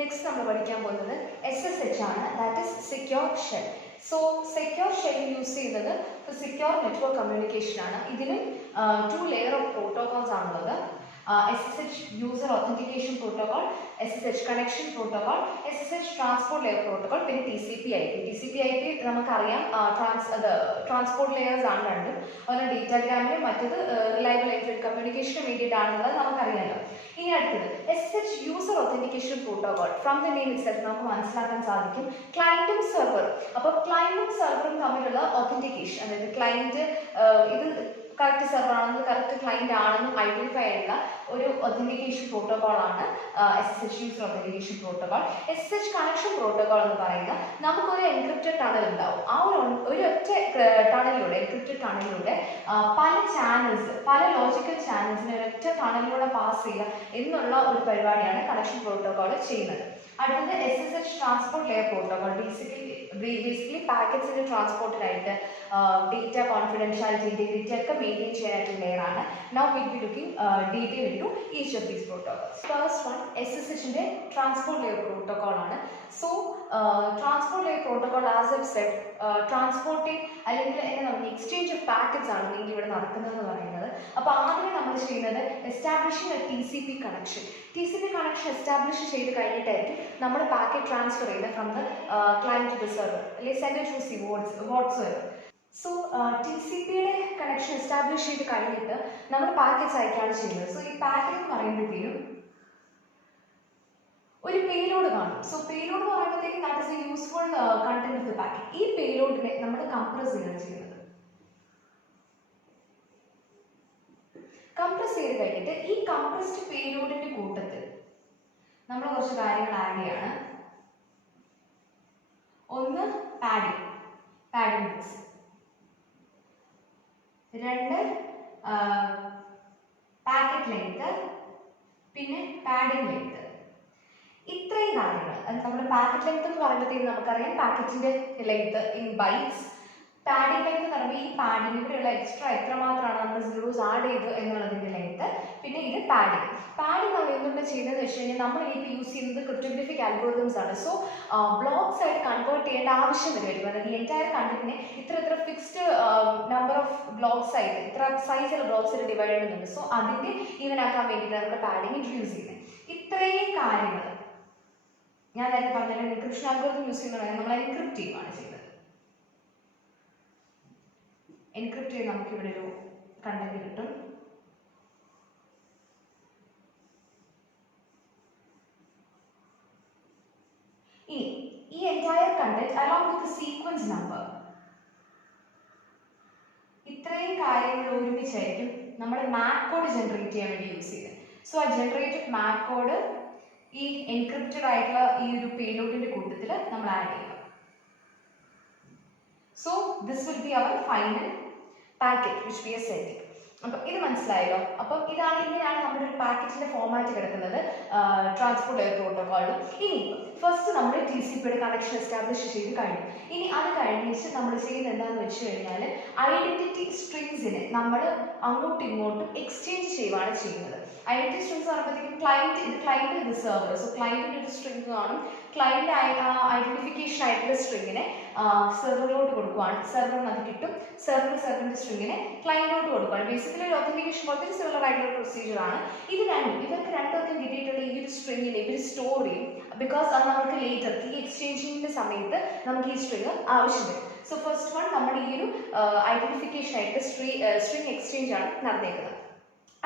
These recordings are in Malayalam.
നെക്സ്റ്റ് നമ്മൾ പഠിക്കാൻ പോകുന്നത് SSH ആണ്, that is secure shell. So secure shell use ചെയ്യുന്നത് സെക്യൂർ നെറ്റ്വർക്ക് കമ്മ്യൂണിക്കേഷൻ ആണ്. ഇതിനും 2 ലെയർ ഓഫ് പ്രോട്ടോകോൾസ് ആണുള്ളത്. SSH user authentication protocol, SSH connection protocol, SSH transport layer protocol, പിന്നെ TCP/IP. TCP/IP നമുക്കറിയാം ട്രാൻസ്പോർട്ട് ലെയേഴ്സ് ആണ് രണ്ടും. അതുപോലെ ഡേറ്റാഗ്രാമിനും മറ്റത് റിലയബിൾ ആയിട്ടുള്ള കമ്മ്യൂണിക്കേഷന് വേണ്ടിയിട്ടാണെന്നുള്ളത് നമുക്കറിയാമല്ലോ. ഇനി അടുത്തത് SSH user authentication protocol. From the name itself നമുക്ക് മനസ്സിലാക്കാൻ സാധിക്കും ക്ലയന്റും സെർവറും. അപ്പോൾ ക്ലയന്റും സെർവറും തമ്മിലുള്ള ഒത്തന്റിക്കേഷൻ, അതായത് ക്ലയന്റ് ഇത് കറക്റ്റ് സെർവർ ആണെന്ന് കറക്റ്റ് ക്ലയന്റ് ആണെന്നും ഐഡന്റിഫൈ ചെയ്യുന്ന ഒരു ഒത്തന്റിക്കേഷൻ പ്രോട്ടോകോൾ ആണ് SSH user authentication protocol. SSH connection protocol എന്ന് പറയുന്നത് നമുക്കൊരു എൻക്രിപ്റ്റഡ് ടണൽ ഉണ്ടാവും. ആ ഒരു ഒറ്റ ടണലിലൂടെ എൻക്രിപ്റ്റഡ് ടണലിലൂടെ പല ചാനൽസ്, പല ലോജിക്കൽ ചാനൽസിനെ ഒരൊറ്റ ടണലിലൂടെ പാസ് ചെയ്യുക എന്നുള്ള ഒരു പരിപാടിയാണ് കണക്ഷൻ പ്രോട്ടോകോൾ ചെയ്യുന്നത്. അടുത്തത് SSH transport layer protocol. Basically പാക്കറ്റ്സിന്റെ ട്രാൻസ്പോർട്ടിനായിട്ട് ഡേറ്റ കോൺഫിഡൻഷ്യാലിറ്റി, ഇന്റഗ്രിറ്റി ഒക്കെ മെയിൻറ്റെയിൻ ചെയ്യാനായിട്ടുള്ള ലെയർ ആണ്. Now will be looking detail into each of these protocols. First one SSHന്റെ ട്രാൻസ്പോർട്ട് ലെയർ പ്രോട്ടോകോൾ ആണ്. So transport layer protocol as I said transporting അല്ലെങ്കിൽ നമുക്ക് എക്സ്ചേഞ്ച് ഓഫ് പാക്കറ്റ്സ് ആണ് മെയിൻലി ഇവിടെ നടക്കുന്നതെന്ന് പറയുന്നത്. അപ്പോൾ ആദ്യം നമ്മൾ ചെയ്യുന്നത് establishing a TCP connection. TCP connection establish ചെയ്ത് കഴിഞ്ഞിട്ടായിരിക്കും നമ്മൾ പാക്കറ്റ് ട്രാൻസ്ഫർ ചെയ്യുന്നത് from the client to the server അല്ലെങ്കിൽ sender to receive whatever. So TCPയുടെ കണക്ഷൻ എസ്റ്റാബ്ലിഷ് ചെയ്ത് കഴിഞ്ഞിട്ട് നമ്മൾ പാക്കറ്റ്സ് അയക്കുകയാണ് ചെയ്യുന്നത്. സോ ഈ പാക്കറ്റ് എന്ന് പറയുമ്പോഴത്തേക്കും ഒരു പേലോഡ് കാണും. സോ പേലോഡ് എന്ന് പറയുമ്പോഴത്തേക്കും that is A useful content of the packet. ഈ പേലോഡിനെ നമ്മൾ കംപ്രസ് ചെയ്യുകയാണ് ചെയ്യുന്നത്. കംപ്രസ് ചെയ്ത് കഴിഞ്ഞിട്ട് ഈ കംപ്രസ്ഡ് പേലോഡിന്റെ കൂട്ടത്തിൽ നമ്മൾ കുറച്ച് കാര്യങ്ങൾ ആഡ് ചെയ്യാണ്. ഒന്ന് പാഡിംഗ് മിക്സ്, 2 പാക്കറ്റ് ലെങ്ത്, പിന്നെ പാഡിംഗ് ലെങ്ത്. ഇത്രയും കാര്യങ്ങൾ നമ്മൾ പാക്കറ്റ് ലെങ്ത് എന്ന് പറയുമ്പോഴത്തേക്കും നമുക്കറിയാം പാക്കറ്റിന്റെ length in bytes. Padding length എന്ന് പറയുമ്പോൾ ഈ പാഡിംഗ് ഇവിടെയുള്ള എക്സ്ട്രാ എത്രമാത്രമാണ് നമ്മൾ സീറോസ് ആഡ് ചെയ്തു എന്നുള്ളതിന്റെ ലെങ്ത്. പിന്നെ ഇത് പാഡിംഗ് നമ്മൾ എന്തുകൊണ്ട് ചെയ്യുന്നതെന്ന് വെച്ച് കഴിഞ്ഞാൽ നമ്മൾ ഇപ്പോൾ യൂസ് ചെയ്യുന്നത് ക്രിപ്റ്റോഗ്രാഫിക് അൽഗോരിതംസ് ആണ്. സോ ബ്ലോക്സ് ആയിട്ട് കൺവേർട്ട് ചെയ്യേണ്ട ആവശ്യം വരുമായിരിക്കും. അതായത് ഈ എൻറ്റയർ കണ്ടന്റിനെ ഇത്ര ഫിക്സ്ഡ് നമ്പർ ഓഫ് ബ്ലോക്സ് ആയിട്ട് ഇത്ര സൈസുള്ള ബ്ലോക്സ് ആയിട്ട് ഡിവൈഡ് ചെയ്യുന്നുണ്ട്. സോ അതിന്റെ ഈവൻ ആക്കാൻ വേണ്ടിയിട്ടാണ് നമ്മൾ പാഡിംഗ് ഇൻട്രൊഡ്യൂസ് ചെയ്യുന്നത്. ഇത്രയും കാര്യങ്ങൾ ഞാൻ നേരത്തെ പറഞ്ഞാൽ എൻക്രിപ്ഷൻ അൽഗോരിതം യൂസ് ചെയ്യുന്നതാണ് നമ്മൾ എൻക്രിപ്റ്റ് ചെയ്യുകയാണ് ചെയ്യുന്നത്. എൻക്രിപ്റ്റ് ചെയ്ത് നമുക്ക് ഇവിടെ ഒരു കണ്ടന്റ് കിട്ടും. ഇനി ഈ entire content along with sequence number, ഇത്രയും കാര്യങ്ങൾ ഒരുമിച്ചായിരിക്കും നമ്മൾ മാക് കോഡ് ജനറേറ്റ് ചെയ്യാൻ വേണ്ടി യൂസ് ചെയ്യുന്നത്. സോ ആ ജനറേറ്റഡ് മാക് കോഡ് ഈ എൻക്രിപ്റ്റഡ് ആയിട്ടുള്ള ഈ ഒരു പേലോഡിന്റെ കൂട്ടത്തിൽ നമ്മൾ ആഡ് ചെയ്യുക. So this will be our final packet which we are setting. അപ്പം ഇത് മനസ്സിലായല്ലോ. അപ്പം ഇങ്ങനെയാണ് നമ്മുടെ ഒരു പാക്കറ്റിന്റെ ഫോർമാറ്റ് കിടക്കുന്നത് ട്രാൻസ്പോർട്ട് ലെയർ പ്രോട്ടോകോളിൽ. ഇനി ഫസ്റ്റ് നമ്മൾ TCPയുടെ കണക്ഷൻ എസ്റ്റാബ്ലിഷ് ചെയ്ത് കഴിഞ്ഞു. ഇനി അത് കഴിഞ്ഞിട്ട് നമ്മൾ ചെയ്യുന്നത് എന്താണെന്ന് വെച്ച് കഴിഞ്ഞാൽ ഐഡന്റിറ്റി സ്ട്രിങ്സിനെ നമ്മൾ അങ്ങോട്ടും ഇങ്ങോട്ടും എക്സ്ചേഞ്ച് ചെയ്യുകയാണ് ചെയ്യുന്നത്. ഐഡന്റിറ്റി സ്ട്രിങ്സ് പറയുമ്പോഴത്തേക്കും ക്ലയന്റ് ഇത് സെർവർ. സോ ക്ലയന്റിന്റെ ഒരു സ്ട്രിങ് കാണും. ക്ലയന്റ് ഐഡന്റിഫിക്കേഷൻ ആയിട്ടുള്ള സ്ട്രിങ്ങിനെ സെർവറിലോട്ട് കൊടുക്കുകയാണ്. സെർവറിന് അത് കിട്ടും. സെർവറിന്റെ സ്ട്രിങ്ങിനെ ക്ലയന്റിലോട്ട് കൊടുക്കുകയാണ്. ബേസിക്കലി ഒരു ഒത്തന്റിക്കേഷൻ പോലത്തെ ഒരു സിമിലർ ആയിട്ടുള്ള പ്രൊസീജിയർ ആണ്. ഇവർക്ക് രണ്ടുപേർക്കും കിട്ടിയിട്ടുള്ള ഈ ഒരു സ്ട്രിങ്ങിനെ ഇവർ സ്റ്റോർ ചെയ്യും. ബിക്കോസ് അത് നമുക്ക് ലേറ്റർ ഈ എക്സ്ചേഞ്ചിങ്ങിന്റെ സമയത്ത് നമുക്ക് ഈ സ്ട്രിങ് ആവശ്യം വരും. സോ ഫസ്റ്റ് വൺ നമ്മൾ ഈ ഒരു ഐഡന്റിഫിക്കേഷൻ ആയിട്ട് സ്ട്രിങ് എക്സ്ചേഞ്ച് ആണ് നടന്നേക്കുന്നത്.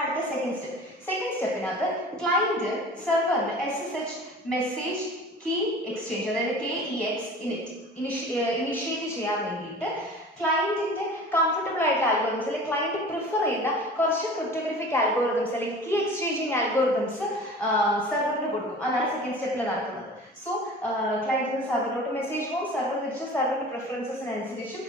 അടുത്ത സെക്കൻഡ് സ്റ്റെപ്പിനകത്ത് ക്ലയന്റ് സെർവറിന് SSH മെസ്സേജ് കീ എക്സ്ചേഞ്ച്, അതായത് KEX ഇനിഷ്യേറ്റ് ചെയ്യാൻ വേണ്ടിയിട്ട് ക്ലയന്റിന്റെ കംഫർട്ടബിൾ ആയിട്ടുള്ള അൽഗോരിതംസ് അല്ലെങ്കിൽ ക്ലയന്റ് പ്രിഫർ ചെയ്യുന്ന കുറച്ച് ക്രിപ്റ്റോഗ്രാഫിക് അൽഗോരിതംസ് അല്ലെങ്കിൽ കീ എക്സ്ചേഞ്ചിങ് അൽഗോരിതംസ് സെർവറിന് കൊടുക്കും. അതാണ് സെക്കൻഡ് സ്റ്റെപ്പിൽ നടക്കുന്നത്. സോ ക്ലയന്റിന് സെർവറിലോട്ട് മെസ്സേജ് പോകും. സെർവർ തിരിച്ച് സെർവറിന്റെ പ്രിഫറൻസസിനനുസരിച്ചും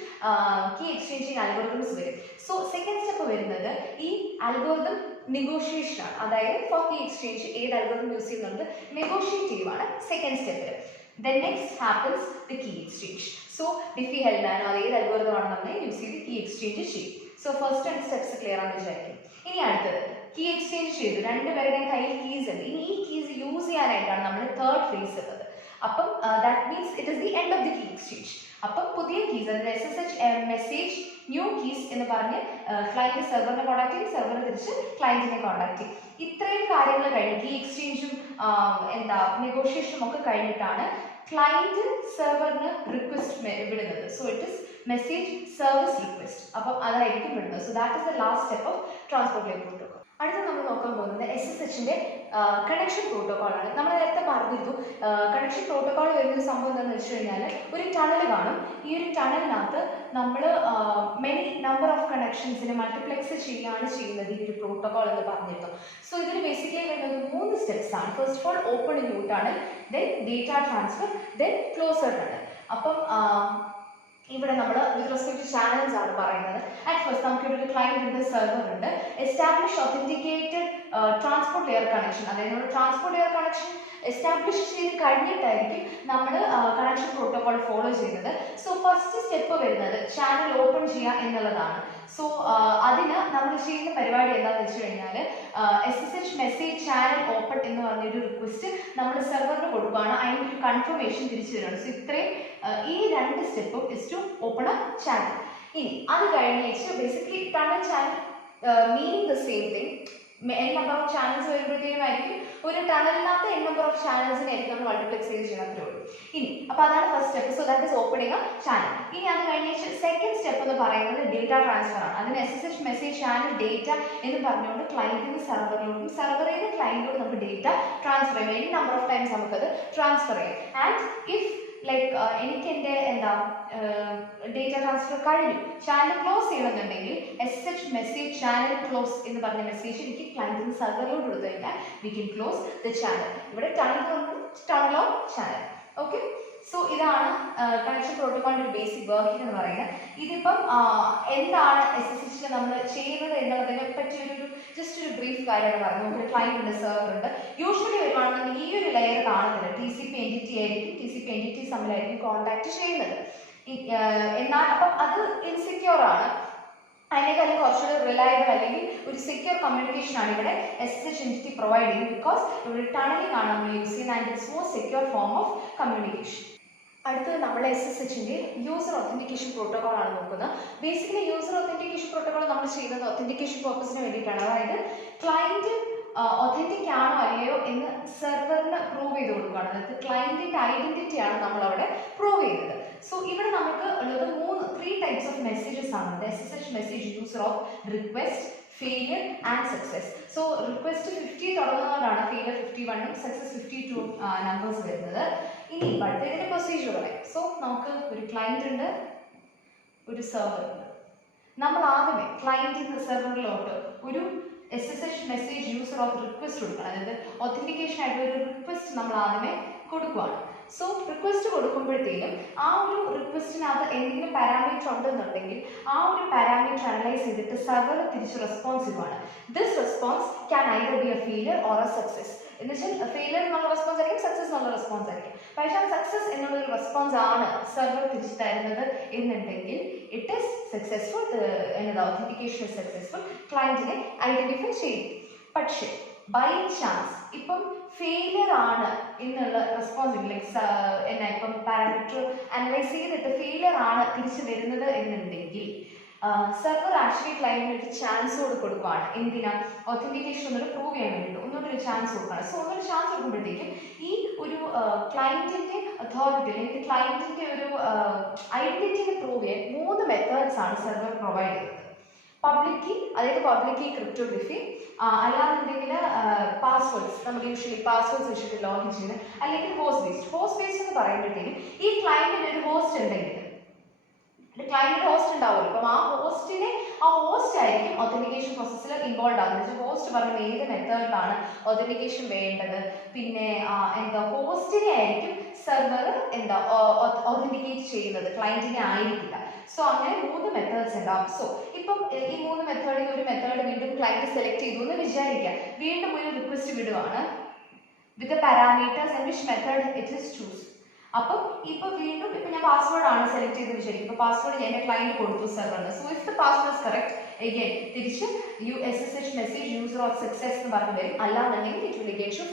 കീ എക്സ്ചേഞ്ചിങ് അൽഗോരിതംസ് വരും. സോ സെക്കൻഡ് സ്റ്റെപ്പ് വരുന്നത് ഈ അൽഗോരിതം നെഗോഷിയേഷൻ ആണ്. അതായത് ഫോർ കീ എക്സ്ചേഞ്ച് ഏത് അൽഗോരിതം യൂസ് ചെയ്യുന്നുണ്ട് നെഗോഷിയേറ്റ് ചെയ്യുവാണ് സെക്കൻഡ് സ്റ്റെപ്പിൽ. Then next happens the key exchange. So Diffie Hellman or ഏത് അൽഗോരിതം ആണ് നമ്മൾ യൂസ് ചെയ്ത് കീ എക്സ്ചേഞ്ച് ചെയ്യും. സോ ഫസ്റ്റ് 2 സ്റ്റെപ്സ് ക്ലിയർ ആണെന്ന് വിചാരിക്കും. ഇനി അടുത്തത് കീ എക്സ്ചേഞ്ച് ചെയ്തു, രണ്ടുപേരുടെയും കയ്യിൽ കീസ് ഉണ്ട്. ഇനി ഈ കീസ് യൂസ് ചെയ്യാനായിട്ടാണ് നമ്മൾ തേർഡ് ഫേസ് ഉള്ളത്. അപ്പം that means it is the end of the key exchange. അപ്പം പുതിയ കീസ് അതായത് SSH മെസ്സേജ് ന്യൂ കീസ് എന്ന് പറഞ്ഞ് ക്ലയന്റ് സെർവറിനെ കോൺടാക്ട് ചെയ്യും, സെർവർ തിരിച്ച് ക്ലയന്റിനെ കോൺടാക്ട് ചെയ്യും. ഇത്രയും കാര്യങ്ങൾ കഴിഞ്ഞ് കീ എക്സ്ചേഞ്ചും നെഗോഷിയേഷനും ഒക്കെ കഴിഞ്ഞിട്ടാണ് ക്ലയന്റ് സെർവറിന് റിക്വസ്റ്റ് വിടുന്നത്. So it is message service request. അപ്പം അതായിരിക്കും വിടുന്നത്. So that is the last step of transport layer protocol. അടുത്ത നമ്മൾ നോക്കാൻ പോകുന്നത് SSHന്റെ കണക്ഷൻ പ്രോട്ടോകോൾ ആണ്. നമ്മൾ നേരത്തെ പറഞ്ഞിരുന്നു കണക്ഷൻ പ്രോട്ടോകോൾ വരുന്ന സംഭവം എന്താണെന്ന് വെച്ച് കഴിഞ്ഞാൽ ഒരു ടണൽ കാണും. ഈ ഒരു ടണലിനകത്ത് നമ്മൾ മെനി നമ്പർ ഓഫ് കണക്ഷൻസിനെ മൾട്ടിപ്ലെക്സ് ചെയ്യുകയാണ് ചെയ്യുന്നത് ഈ ഒരു പ്രോട്ടോകോൾ എന്ന് പറഞ്ഞിരുന്നു. സോ ഇതിന് ബേസിക്കലി വരുന്നത് 3 സ്റ്റെപ്സ് ആണ്. First of all open new tunnel, then data transfer, then closer tunnel. അപ്പം ഇവിടെ നമ്മൾ വിത്ത് റെസ്പെക്ട് ടു ചാനൽസ് ആണ് പറയുന്നത്. അറ്റ് ഫസ്റ്റ് നമുക്ക് ഇവിടെ ഒരു ക്ലയന്റ് ഉണ്ട്, സെർവർ ഉണ്ട്. എസ്റ്റാബ്ലിഷ് ഒതന്റിക്കേറ്റഡ് ട്രാൻസ്പോർട്ട് ലെയർ കണക്ഷൻ, അതായത് നമ്മൾ ട്രാൻസ്പോർട്ട് ലെയർ കണക്ഷൻ എസ്റ്റാബ്ലിഷ് ചെയ്ത് കഴിഞ്ഞിട്ടായിരിക്കും നമ്മൾ കണക്ഷൻ പ്രോട്ടോകോൾ ഫോളോ ചെയ്യുന്നത്. സോ ഫസ്റ്റ് സ്റ്റെപ്പ് വരുന്നത് ചാനൽ ഓപ്പൺ ചെയ്യുക എന്നുള്ളതാണ്. സോ അതിന് നമ്മൾ ചെയ്യുന്ന പരിപാടി എന്താണെന്ന് വെച്ച് കഴിഞ്ഞാൽ SSH മെസ്സേജ് ചാനൽ ഓപ്പൺ എന്ന് പറഞ്ഞൊരു റിക്വസ്റ്റ് നമ്മൾ സെർവറിന് കൊടുക്കുകയാണ്. അതിൻ്റെ ഒരു കൺഫർമേഷൻ തിരിച്ചു തരുകയാണ്. സോ ഇത്രയും ഈ 2 സ്റ്റെപ്പും is to open a channel. ഇനി അത് കഴിഞ്ഞിട്ട് basically tunnel channel meaning the same thing. n number of channels വരുമ്പോഴത്തേക്കും ആയിരിക്കും ഒരു ടണലിനകത്ത് n നമ്പർ ഓഫ് ചാനൽസിനായിരിക്കും നമ്മൾ മൾട്ടിപ്ലെക്സ് ചെയ്ത് ചെയ്യണത്രേ ഉള്ളൂ. ഇനി അപ്പോൾ അതാണ് first step. So that is opening a channel. ഇനി അത് കഴിഞ്ഞിട്ട് സെക്കൻഡ് സ്റ്റെപ്പ് എന്ന് പറയുന്നത് ഡേറ്റ ട്രാൻസ്ഫർ ആണ്. അതിന് SSH മെസ്സേജ് ചാനൽ ഡേറ്റ എന്ന് പറഞ്ഞുകൊണ്ട് ക്ലയന്റിൽ നിന്ന് സെർവറിലോട്ടും സെർവറിൽ നിന്ന് ക്ലയന്റിലോട്ട് നമുക്ക് ഡേറ്റ ട്രാൻസ്ഫർ ചെയ്യാം. n നമ്പർ ഓഫ് ടൈംസ് നമുക്കത് ട്രാൻസ്ഫർ ചെയ്യാം. ആൻഡ് ഇഫ് ലൈക്ക് എനിക്ക് എൻ്റെ ഡേറ്റ ട്രാൻസ്ഫർ കഴിഞ്ഞു, ചാനൽ ക്ലോസ് ചെയ്യണമെന്നുണ്ടെങ്കിൽ SSH മെസ്സേജ് ചാനൽ ക്ലോസ് എന്ന് പറഞ്ഞ മെസ്സേജ് എനിക്ക് ക്ലയന്റിന് സെർവറിലോട്ട് കൊടുത്തു കഴിഞ്ഞാൽ we can close the channel. ഇവിടെ tunnel of channel. Okay, so ഇതാണ് കണക്ഷൻ പ്രോട്ടോകോളിൻ്റെ ഒരു ബേസിക് വർക്കിംഗ് എന്ന് പറയുന്നത്. ഇതിപ്പം എന്താണ് SSH നമ്മൾ ചെയ്യുന്നത് എന്നുള്ളതിനെ പറ്റി ജസ്റ്റ് ഒരു ബ്രീഫ് കാര്യമാണ് പറയുന്നത്. ഒരു ക്ലയന്റ് ഉണ്ട്, സെർവർ ഉണ്ട്. യൂഷ്വലി വരുവാണെന്നുണ്ടെങ്കിൽ ഈ ഒരു ലെയർ കാണത്തില്ല. TCP എൻറ്റിറ്റി ആയിരിക്കും, TCP എൻറ്റിറ്റി തമ്മിലായിരിക്കും കോൺടാക്ട് ചെയ്യുന്നത്. എന്നാൽ അപ്പം അത് ഇൻസെക്യൂർ ആണ്. അതിനേക്കാളും കുറച്ചുകൂടി റിലയബിൾ അല്ലെങ്കിൽ ഒരു സെക്യൂർ കമ്മ്യൂണിക്കേഷൻ ആണ് ഇവിടെ SSH എൻറ്റിറ്റി പ്രൊവൈഡ് ചെയ്യുന്നത്. ബിക്കോസ് ഇവിടെ ടണലിംഗ് ആണ് നമ്മൾ യൂസ് ചെയ്യുന്നത് and it's more secure form of communication. അടുത്തത് നമ്മൾ SSHന്റെ യൂസർ ഒത്തന്റിക്കേഷൻ പ്രോട്ടോകോൾ ആണ് നോക്കുന്നത്. ബേസിക്കലി യൂസർ ഒത്തന്റിക്കേഷൻ പ്രോട്ടോകോൾ നമ്മൾ ചെയ്യുന്നത് ഒത്തന്റിക്കേഷൻ പർപ്പസിന് വേണ്ടിയിട്ടാണ്. അതായത് ക്ലയന്റ് ഒതന്റിക് ആണോ അല്ലയോ എന്ന് സെർവറിന് പ്രൂവ് ചെയ്ത് കൊടുക്കുകയാണ്. അതായത് ക്ലയന്റിന്റെ ഐഡന്റിറ്റി ആണ് നമ്മൾ അവിടെ പ്രൂവ് ചെയ്യുന്നത്. സോ ഇവിടെ നമുക്ക് ഉള്ളത് 3 ടൈപ്സ് ഓഫ് മെസ്സേജസ് ആണ്. SSH message user of request, failure and success. So request 50 തുടങ്ങുന്നതുകൊണ്ടാണ് ഫെയിലിയർ 51ഉം സക്സസ് 52 നമ്പേഴ്സ് വരുന്നത്. ഇനി അടുത്തതിന്റെ പ്രൊസീജിയർ പറയാം. സോ നമുക്ക് ഒരു ക്ലയന്റ് ഉണ്ട്, ഒരു സെർവർ ഉണ്ട്. നമ്മൾ ആദ്യമേ ക്ലയന്റ് സെർവറിലോട്ട് ഒരു SSH message user of request കൊടുക്കണം. അതായത് ഒത്തന്റിക്കേഷൻ ആയിട്ട് ഒരു റിക്വസ്റ്റ് നമ്മൾ ആദ്യമേ കൊടുക്കുകയാണ്. സോ റിക്വസ്റ്റ് കൊടുക്കുമ്പോഴത്തേക്കും ആ ഒരു റിക്വസ്റ്റിനകത്ത് എന്തെങ്കിലും പാരാമീറ്റർ ഉണ്ടെന്നുണ്ടെങ്കിൽ ആ ഒരു പാരാമീറ്റർ അനലൈസ് ചെയ്തിട്ട് സെർവർ തിരിച്ച് റെസ്പോൺസീവ് ആണ്. This response can either B A failure or A success. എന്ന് വെച്ചാൽ ഫെയിലിയർ എന്നുള്ള റെസ്പോൺസ് ആയിരിക്കും, സക്സസ് എന്നുള്ള റെസ്പോൺസ് ആയിരിക്കും. പക്ഷേ ആ സക്സസ് എന്നുള്ളൊരു റെസ്പോൺസ് ആണ് സെർവർ തിരിച്ചു തരുന്നത് എന്നുണ്ടെങ്കിൽ ഇറ്റ് ഈസ് സക്സസ്ഫുൾ, എന്നതാ ഒത്തന്റിക്കേഷൻ ഇസ് സക്സസ്ഫുൾ, ക്ലയന്റിനെ ഐഡന്റിഫൈ ചെയ്യും. പക്ഷേ ബൈ ചാൻസ് ഇപ്പം ഫെയിലിയർ ആണ് എന്നുള്ള റെസ്പോൺസിബിലിറ്റി എന്നാ ഇപ്പം പാരാമീറ്റർ അനലൈസ് ചെയ്തിട്ട് ഫെയിലിയർ ആണ് തിരിച്ചു വരുന്നത് എന്നുണ്ടെങ്കിൽ സെർവർ ആക്ച്വലി ക്ലയന്റിന് ഒരു ചാൻസ് കൊടുക്കുകയാണ്. എന്തിനാ? ഒത്തന്റിക്കേഷൻ ഒന്നൊരു പ്രൂവ് ചെയ്യാൻ വേണ്ടിയിട്ട് ഒന്നൊരു ചാൻസ് കൊടുക്കുകയാണ്. സോ ഒന്നൊരു ചാൻസ് കൊടുക്കുമ്പോഴത്തേക്കും ഈ ഒരു ക്ലയന്റിന്റെ അതോറിറ്റി അല്ലെങ്കിൽ ക്ലയന്റിന്റെ ഒരു ഐഡന്റിറ്റിനെ പ്രൂവ് ചെയ്യാൻ 3 മെത്തേഡ്സ് ആണ് സെർവർ പ്രൊവൈഡ് ചെയ്യുന്നത്. പബ്ലിക് കീ, അതായത് പബ്ലിക് കീ ക്രിപ്റ്റോഗ്രഫി, അല്ലാന്നുണ്ടെങ്കിൽ പാസ്വേഡ്സ്, നമ്മൾ യൂഷ്വലി പാസ്വേഡ്സ് വെച്ചിട്ട് ലോഗിൻ ചെയ്യുന്നത്, അല്ലെങ്കിൽ ഹോസ്റ്റ് ബേസ്ഡ് എന്ന് പറയുമ്പോഴത്തേക്കും ഈ ക്ലയന്റിന് ഒരു ഹോസ്റ്റ് ഉണ്ടെങ്കിൽ ക്ലയന്റ് ഹോസ്റ്റ് ഉണ്ടാവുമല്ലോ. അപ്പം ആ ഹോസ്റ്റ് ആയിരിക്കും ഒത്തന്റിക്കേഷൻ പ്രോസസ്സിൽ ഇൻവോൾവ് ആകുന്നത്. ഹോസ്റ്റ് പറയുന്നത് ഏത് മെത്തേഡിലാണ് ഒത്തന്റിക്കേഷൻ വേണ്ടത്, പിന്നെ ഹോസ്റ്റിനെ ആയിരിക്കും സെർവർ ഒത്തന്റിക്കേറ്റ് ചെയ്യുന്നത്, ക്ലയന്റിനെ ആയിരിക്കില്ല. സോ അങ്ങനെ 3 മെത്തേഡ്സ് ഉണ്ടാവും. സോ ഇപ്പം ഈ 3 മെത്തേഡിൽ ഒരു മെത്തേഡ് വീണ്ടും ക്ലയന്റ് സെലക്ട് ചെയ്തു എന്ന് വിചാരിക്കുക. വീണ്ടും ഒരു റിക്വസ്റ്റ് വിടുവാണ് with parameters and which method it is choose. അപ്പം ഇപ്പൊ വീണ്ടും ഞാൻ പാസ്വേഡ് ആണ് സെലക്ട് ചെയ്ത് വിചാരിക്കും. ഇപ്പൊ പാസ്വേഡ് ഞാൻ ക്ലയന്റ് കൊടുത്തു സെർവറിന്. So if the password is correct again തിരിച്ച് SSH message user of success എന്ന് പറഞ്ഞു വരും. അല്ലാന്നുണ്ടെങ്കിൽ ഇറ്റ് വിൽ ഗെറ്റ്